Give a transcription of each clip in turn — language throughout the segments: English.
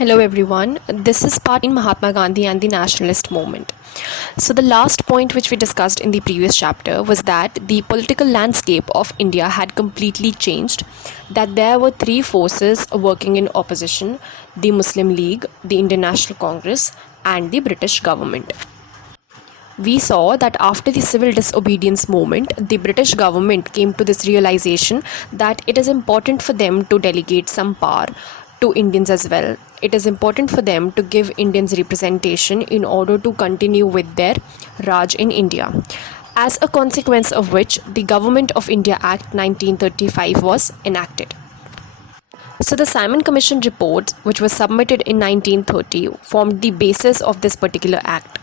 Hello everyone. This is part in Mahatma Gandhi and the nationalist movement. So the last point which we discussed in the previous chapter was that the political landscape of India had completely changed, that there were three forces working in opposition: the Muslim League, the Indian National Congress, and the British government. We saw that after the civil disobedience movement, the British government came to this realization that it is important for them to delegate some power to Indians as well. It is important for them to give Indians representation in order to continue with their Raj in India. As a consequence of which, the Government of India Act 1935 was enacted. So the Simon Commission report, which was submitted in 1930, formed the basis of this particular act.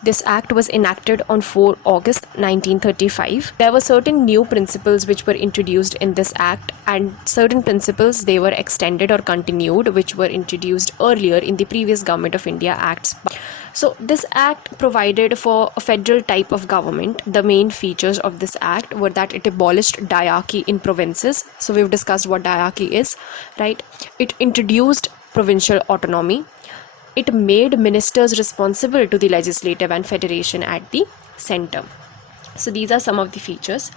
This act was enacted on 4 August 1935. There were certain new principles which were introduced in this act, and certain principles they were extended or continued which were introduced earlier in the previous Government of India acts. So this act provided for a federal type of government. The main features of this act were that it abolished diarchy in provinces. So we've discussed what diarchy is, right? It introduced provincial autonomy. It made ministers responsible to the legislative and federation at the center. So these are some of the features.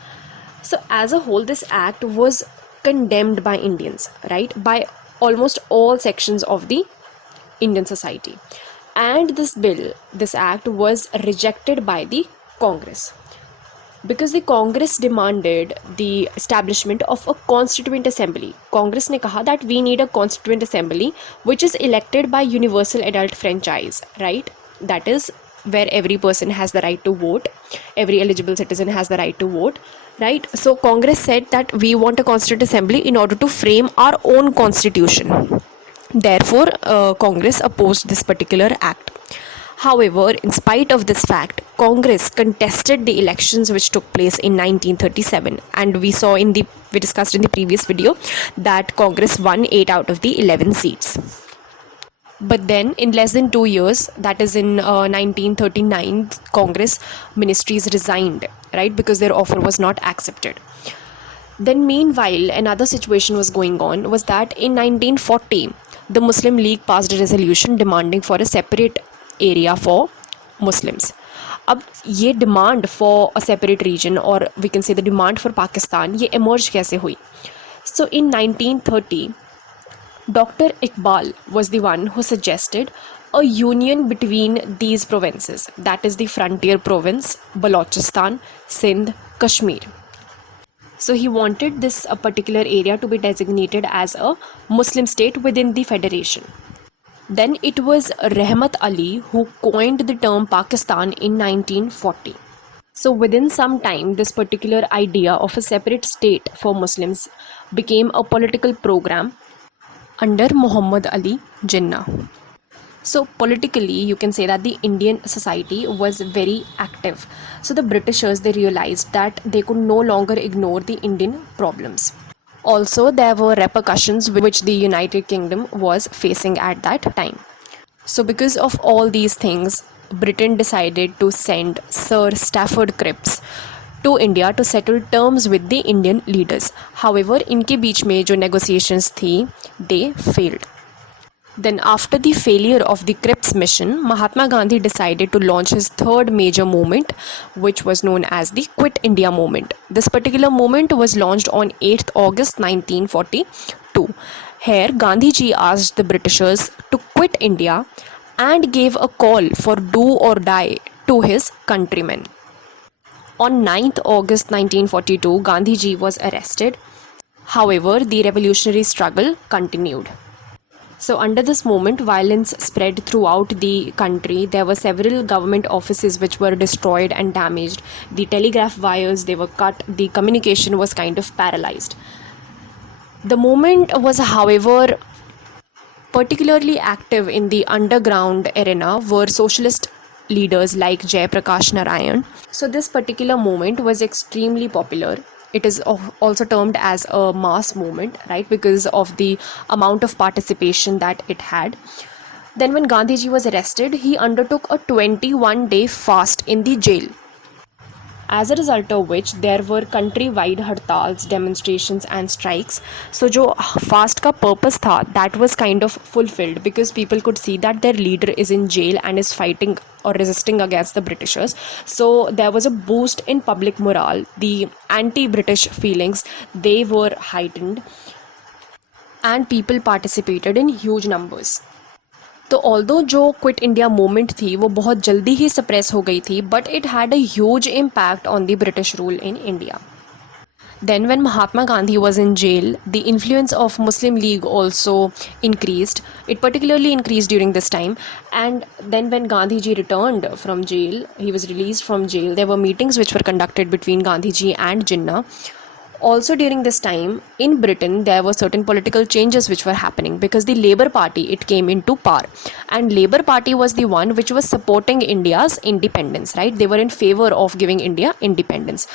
So as a whole, this act was condemned by Indians, right? By almost all sections of the Indian society. And this act was rejected by the Congress, because the Congress demanded the establishment of a constituent assembly. Congress ने कहा that we need a constituent assembly which is elected by universal adult franchise, right? That is where every person has the right to vote, every eligible citizen has the right to vote, right? So Congress said that we want a constituent assembly in order to frame our own constitution. Therefore, Congress opposed this particular act. However, in spite of this fact, Congress contested the elections which took place in 1937, and we discussed in the previous video that Congress won 8 out of the 11 seats. But then, in less than 2 years, that is in 1939, Congress ministries resigned, right, because their offer was not accepted. Then meanwhile, another situation was going on, was that in 1940, the Muslim League passed a resolution demanding for a separate area for Muslims. अब ये demand for a separate region, or we can say the demand for Pakistan, ये emerge कैसे हुई? So in 1930, Dr. Iqbal was the one who suggested a union between these provinces, that is the frontier province, Balochistan, Sindh, Kashmir. So he wanted this particular area to be designated as a Muslim state within the federation. Then it was Rahmat Ali who coined the term Pakistan in 1940. So within some time, this particular idea of a separate state for Muslims became a political program under Muhammad Ali Jinnah. So politically, you can say that the Indian society was very active. So the Britishers, they realized that they could no longer ignore the Indian problems. Also, there were repercussions which the United Kingdom was facing at that time. So because of all these things, Britain decided to send Sir Stafford Cripps to India to settle terms with the Indian leaders. However, इनके बीच में जो negotiations थी, they failed. Then after the failure of the Cripps mission, Mahatma Gandhi decided to launch his third major movement, which was known as the Quit India movement. This particular movement was launched on 8th August 1942. Here, Gandhi ji asked the Britishers to quit India and gave a call for do or die to his countrymen. On 9th August 1942, Gandhi ji was arrested. However, the revolutionary struggle continued. So under this movement, violence spread throughout the country. There were several government offices which were destroyed and damaged. The telegraph wires, they were cut. The communication was kind of paralyzed. The movement was, however, particularly active in the underground arena were socialist leaders like Jai Prakash Narayan. So this particular movement was extremely popular. It is also termed as a mass movement, right, because of the amount of participation that it had. Then when Gandhiji was arrested, he undertook a 21-day fast in the jail. as a result of which there were country-wide hartals, demonstrations and strikes. So जो fast का purpose था that was kind of fulfilled because people could see that their leader is in jail and is fighting or resisting against the Britishers. So there was a boost in public morale. The anti-British feelings, they were heightened and people participated in huge numbers. तो although जो quit India movement थी वो बहुत जल्दी ही suppress हो गई थी, but it had a huge impact on the British rule in India. Then when Mahatma Gandhi was in jail, the influence of Muslim League also increased. It particularly increased during this time. And then when Gandhiji returned from jail, he was released from jail, there were meetings which were conducted between Gandhiji and Jinnah. Also during this time in Britain there were certain political changes which were happening because the Labour Party, it came into power, and Labour Party was the one which was supporting India's independence, right? They were in favor of giving India independence.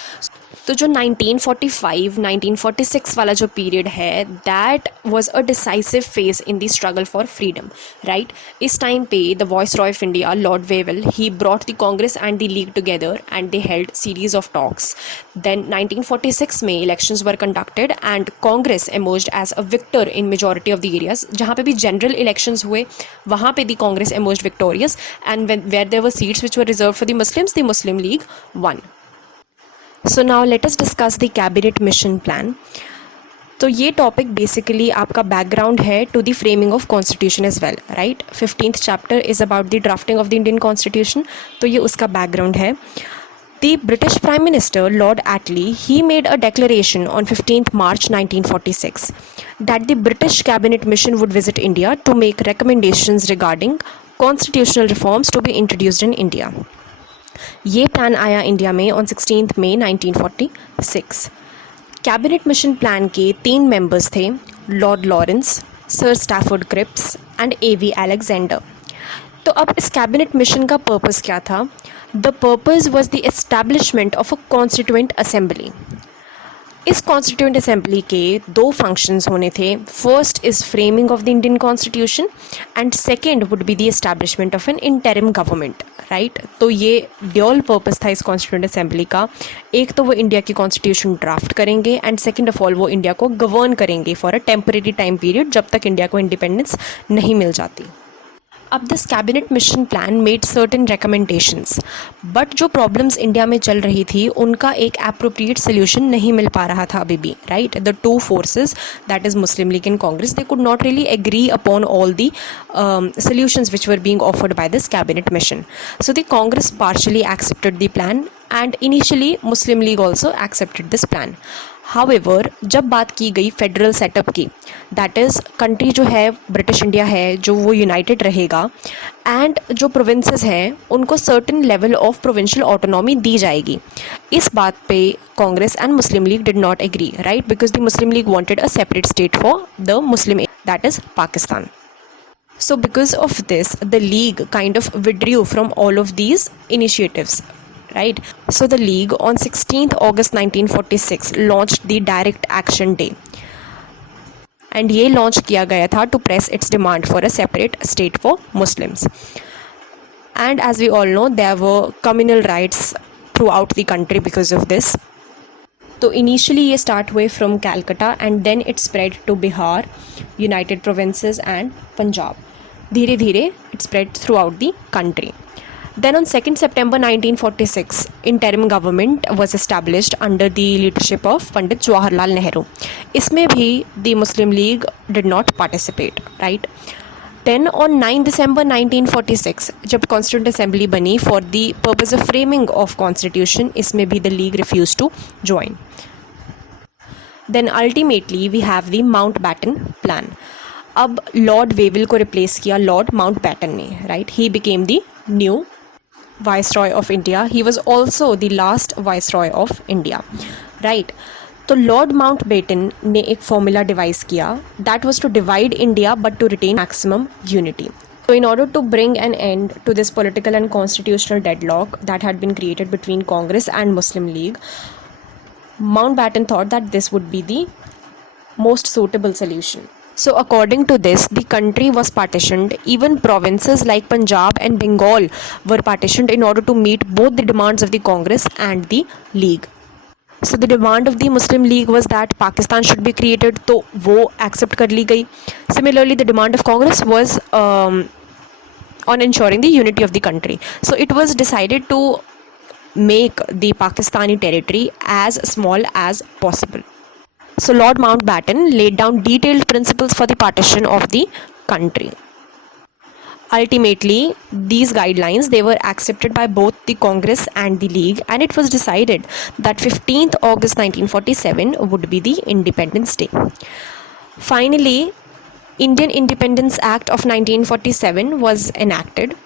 तो जो 1945 1946 वाला जो period है that was a decisive phase in the struggle for freedom, right? इस time पे the viceroy of India Lord Wavell he brought the Congress and the League together and they held series of talks. Then 1946 में elections were conducted and Congress emerged as a victor in majority of the areas. जहाँ पे भी general elections हुए वहाँ पे the Congress emerged victorious, and when where there were seats which were reserved for the Muslims, the Muslim League won. So now let us discuss the cabinet mission plan. तो ये topic basically आपका background है to the framing of constitution as well, right? 15th chapter is about the drafting of the Indian constitution, तो ये उसका background है. The British Prime Minister Lord Attlee, he made a declaration on 15th March 1946 that the British Cabinet Mission would visit India to make recommendations regarding constitutional reforms to be introduced in India. ये plan आया India में on 16th May 1946. Cabinet mission plan के 3 members थे, Lord Lawrence, sir Stafford Cripps and A.V. Alexander. तो अब इस cabinet mission का purpose क्या था? The purpose was the establishment of a constituent assembly. इस कॉन्स्टिट्यूएंट असेंबली के 2 फंक्शंस होने थे. First is framing of the Indian constitution and second would be the establishment of an interim government, right? तो ये dual purpose था इस constituent assembly का. एक तो वो इंडिया की कॉन्स्टिट्यूशन ड्राफ्ट करेंगे एंड सेकेंड ऑफ ऑल वो इंडिया को गवर्न करेंगे for a temporary time period जब तक इंडिया को इंडिपेंडेंस नहीं मिल जाती. अब this cabinet mission plan made certain recommendations, but जो प्रॉब्लम्स इंडिया में चल रही थी उनका एक एप्रोप्रिएट सोल्यूशन नहीं मिल पा रहा था अभी भी, right? The 2 forces that is Muslim League and Congress, they could not really agree upon all the solutions which were being offered by this cabinet mission. So the Congress partially accepted the plan and initially Muslim League also accepted this plan. However, जब बात की गई federal setup की, that is country जो है British India है जो वो यूनाइटेड रहेगा एंड जो प्रोविंसेस हैं उनको certain level of provincial autonomy दी जाएगी, इस बात पे Congress and Muslim League did not agree, right? Because the Muslim League wanted a separate state for the Muslim, that is Pakistan. So because of this, the League kind of withdrew from all of these initiatives, right? So the League on 16th August 1946 launched the Direct Action Day. And ये launch किया गया था to press its demand for a separate state for Muslims. And as we all know, there were communal riots throughout the country because of this. तो initially ये start हुए from Calcutta and then it spread to Bihar, United Provinces and Punjab. धीरे धीरे it spread throughout the country. Then on 2nd September 1946 interim government was established under the leadership of Pandit Jawaharlal Nehru. इसमें भी the Muslim League did not participate, right? Then on 9 December 1946 जब constituent assembly बनी for the purpose of framing of constitution, इसमें भी the League refuse to join. Then ultimately we have the Mountbatten plan. अब Lord Wavell को replace किया Lord Mountbatten ने, right? He became the new viceroy of India. He was also the last viceroy of India, right? तो Lord Mountbatten ने एक formula devise किया that was to divide India but to retain maximum unity. So in order to bring an end to this political and constitutional deadlock that had been created between Congress and Muslim League, Mountbatten thought that this would be the most suitable solution. So, according to this, the country was partitioned. Even provinces like Punjab and Bengal were partitioned in order to meet both the demands of the Congress and the League. So the demand of the Muslim League was that Pakistan should be created, तो वो accept कर ली गई. Similarly, the demand of Congress was on ensuring the unity of the country. So it was decided to make the Pakistani territory as small as possible. So Lord Mountbatten laid down detailed principles for the partition of the country. Ultimately, these guidelines they were accepted by both the Congress and the League, and it was decided that 15th August 1947 would be the Independence Day. Finally, Indian Independence Act of 1947 was enacted.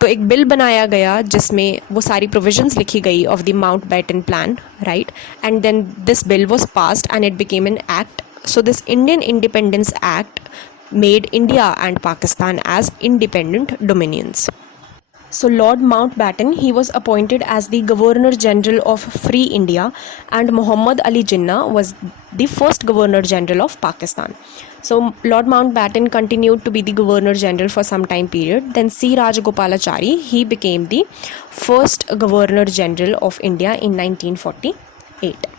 तो एक bill बनाया गया जिसमें वो सारी provisions लिखी गई of the Mountbatten plan, right, and then this bill was passed and it became an act. So this Indian Independence Act made India and Pakistan as independent dominions. So Lord Mountbatten, he was appointed as the Governor General of Free India, and Muhammad Ali Jinnah was the first Governor General of Pakistan. So Lord Mountbatten continued to be the Governor General for some time period. Then C. Rajagopalachari, he became the first Governor General of India in 1948.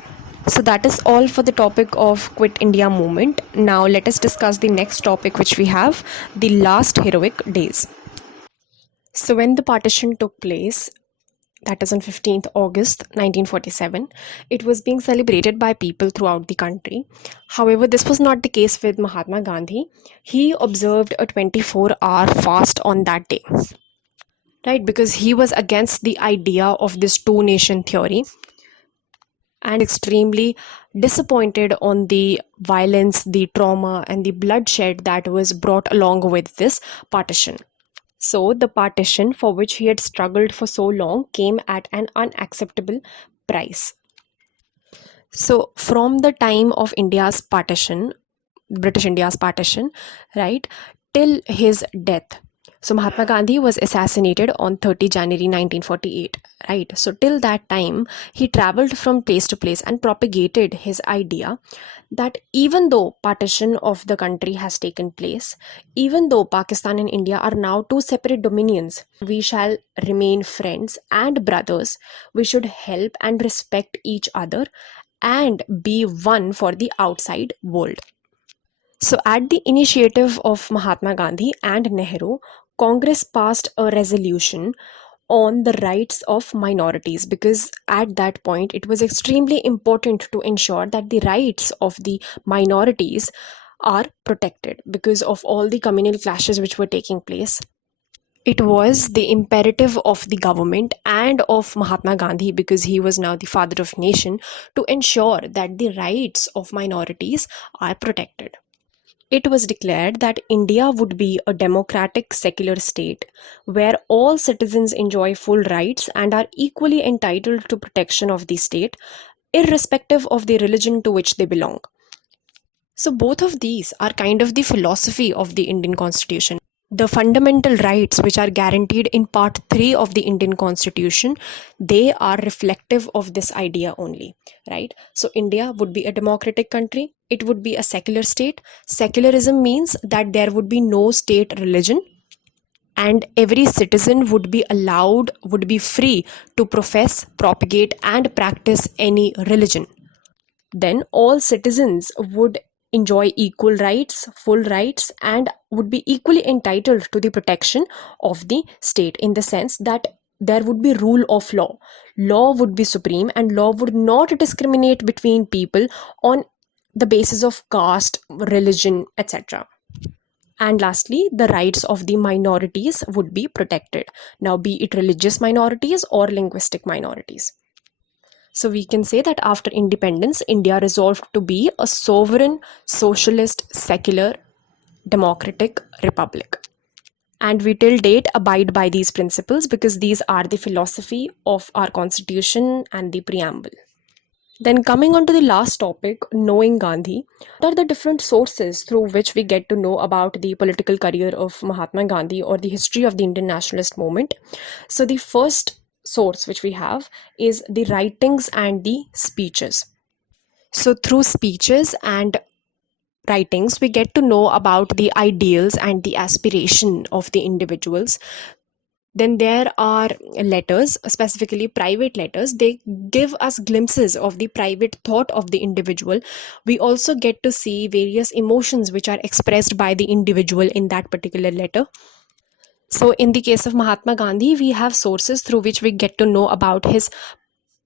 So that is all for the topic of Quit India movement. Now let us discuss the next topic which we have, the last heroic days. So when the partition took place, that is on 15th August 1947, it was being celebrated by people throughout the country. However, this was not the case with Mahatma Gandhi. He observed a 24-hour fast on that day, right, because he was against the idea of this two-nation theory and extremely disappointed on the violence, the trauma, and the bloodshed that was brought along with this partition. So the partition for which he had struggled for so long came at an unacceptable price. So from the time of India's partition, British India's partition, right, till his death. So Mahatma Gandhi was assassinated on 30 January 1948, right? So till that time, he traveled from place to place and propagated his idea that even though partition of the country has taken place, even though Pakistan and India are now two separate dominions, we shall remain friends and brothers. We should help and respect each other and be one for the outside world. So, at the initiative of Mahatma Gandhi and Nehru, Congress passed a resolution on the rights of minorities, because at that point it was extremely important to ensure that the rights of the minorities are protected because of all the communal clashes which were taking place. It was the imperative of the government and of Mahatma Gandhi, because he was now the father of nation, to ensure that the rights of minorities are protected. It was declared that India would be a democratic secular state where all citizens enjoy full rights and are equally entitled to protection of the state, irrespective of the religion to which they belong. So both of these are kind of the philosophy of the Indian Constitution. The fundamental rights which are guaranteed in part 3 of the Indian Constitution, they are reflective of this idea only, right? So India would be a democratic country. It would be a secular state. Secularism means that there would be no state religion, and every citizen would be allowed, would be free to profess, propagate, and practice any religion. Then all citizens would enjoy equal rights, full rights, and would be equally entitled to the protection of the state, in the sense that there would be rule of law. Law would be supreme, and law would not discriminate between people on the basis of caste, religion, etc. And lastly, the rights of the minorities would be protected. Now, be it religious minorities or linguistic minorities. So we can say that after independence, India resolved to be a sovereign, socialist, secular, democratic republic. And we till date abide by these principles because these are the philosophy of our constitution and the preamble. Then coming on to the last topic, knowing Gandhi. What are the different sources through which we get to know about the political career of Mahatma Gandhi or the history of the Indian nationalist movement? So the first source which we have is the writings and the speeches. So through speeches and writings, we get to know about the ideals and the aspiration of the individuals. Then there are letters, specifically private letters. They give us glimpses of the private thought of the individual. We also get to see various emotions which are expressed by the individual in that particular letter. So, in the case of Mahatma Gandhi, we have sources through which we get to know about his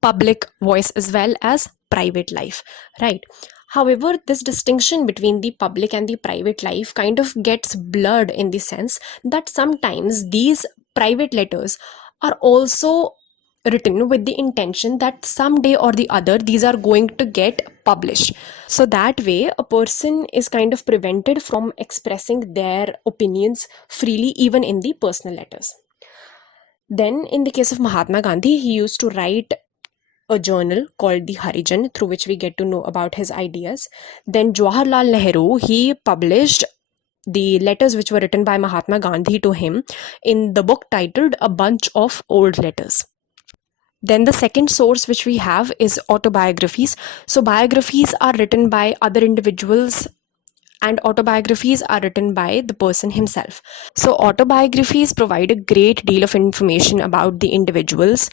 public voice as well as private life, right? However, this distinction between the public and the private life kind of gets blurred in the sense that sometimes these private letters are also written with the intention that someday or the other these are going to get published. So that way a person is kind of prevented from expressing their opinions freely, even in the personal letters. Then in the case of Mahatma Gandhi, he used to write a journal called the Harijan, through which we get to know about his ideas. Then Jawaharlal Nehru, he published the letters which were written by Mahatma Gandhi to him in the book titled A Bunch of Old Letters. Then the second source which we have is autobiographies. So biographies are written by other individuals and autobiographies are written by the person himself. So autobiographies provide a great deal of information about the individuals.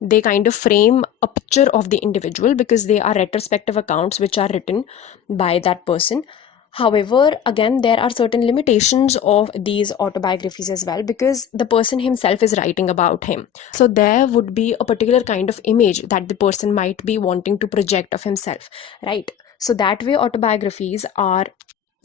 They kind of frame a picture of the individual because they are retrospective accounts which are written by that person. However, again, there are certain limitations of these autobiographies as well because the person himself is writing about him. So there would be a particular kind of image that the person might be wanting to project of himself, right? So that way, autobiographies are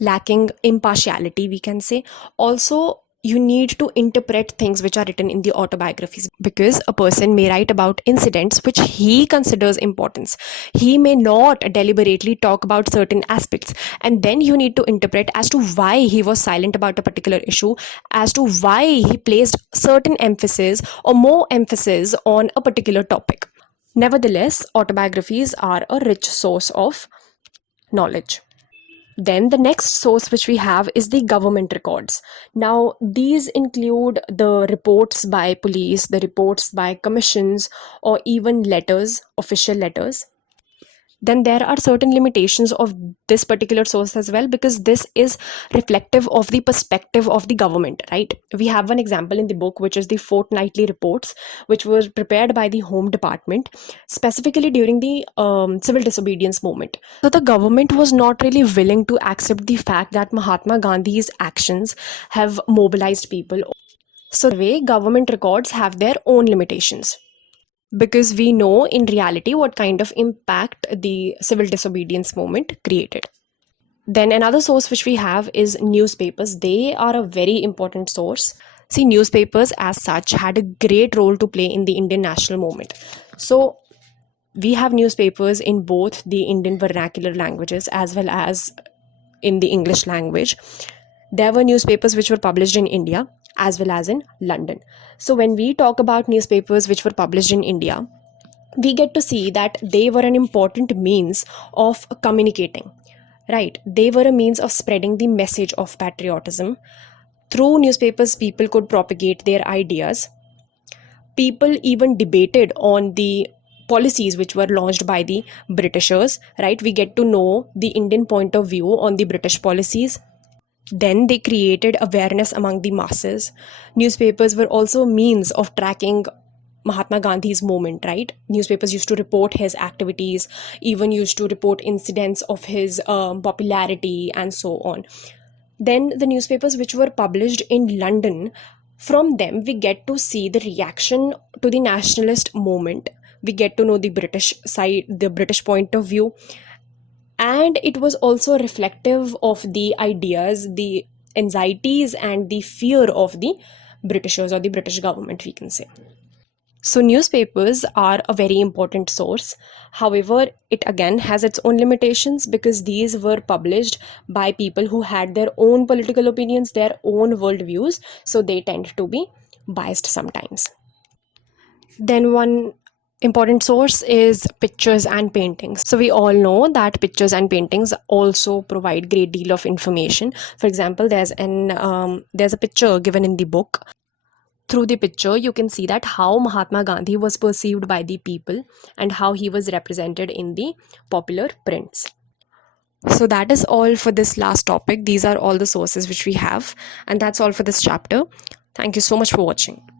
lacking impartiality, we can say. Also, you need to interpret things which are written in the autobiographies because a person may write about incidents which he considers importance. He may not deliberately talk about certain aspects, and then you need to interpret as to why he was silent about a particular issue, as to why he placed certain emphasis or more emphasis on a particular topic. Nevertheless, autobiographies are a rich source of knowledge. Then the next source which we have is the government records. Now, these include the reports by police, the reports by commissions, or even letters, official letters. Then there are certain limitations of this particular source as well because this is reflective of the perspective of the government, right? We have one example in the book, which is the fortnightly reports, which were prepared by the Home Department specifically during the civil disobedience movement. So the government was not really willing to accept the fact that Mahatma Gandhi's actions have mobilized people. So the way government records have their own limitations because we know in reality what kind of impact the civil disobedience movement created. Then another source which we have is newspapers. They are a very important source. See, newspapers as such had a great role to play in the Indian national movement. So we have newspapers in both the Indian vernacular languages as well as in the English language. There were newspapers which were published in India as well as in London. So when we talk about newspapers which were published in India, we get to see that they were an important means of communicating, right? They were a means of spreading the message of patriotism. Through newspapers, people could propagate their ideas. People even debated on the policies which were launched by the Britishers, right? We get to know the Indian point of view on the British policies. Then they created awareness among the masses. Newspapers were also a means of tracking Mahatma Gandhi's movement, right? Newspapers used to report his activities, even used to report incidents of his popularity and so on. Then the newspapers which were published in London, from them we get to see the reaction to the nationalist movement. We get to know the British side, the British point of view, and it was also reflective of the ideas, the anxieties and the fear of the Britishers or the British government, we can say. So newspapers are a very important source. However, it again has its own limitations because these were published by people who had their own political opinions, their own worldviews, so they tend to be biased sometimes. Then one important source is pictures and paintings. So we all know that pictures and paintings also provide great deal of information. For example, there's a picture given in the book. Through the picture, you can see that how Mahatma Gandhi was perceived by the people and how he was represented in the popular prints. So that is all for this last topic. These are all the sources which we have, and that's all for this chapter. Thank you so much for watching.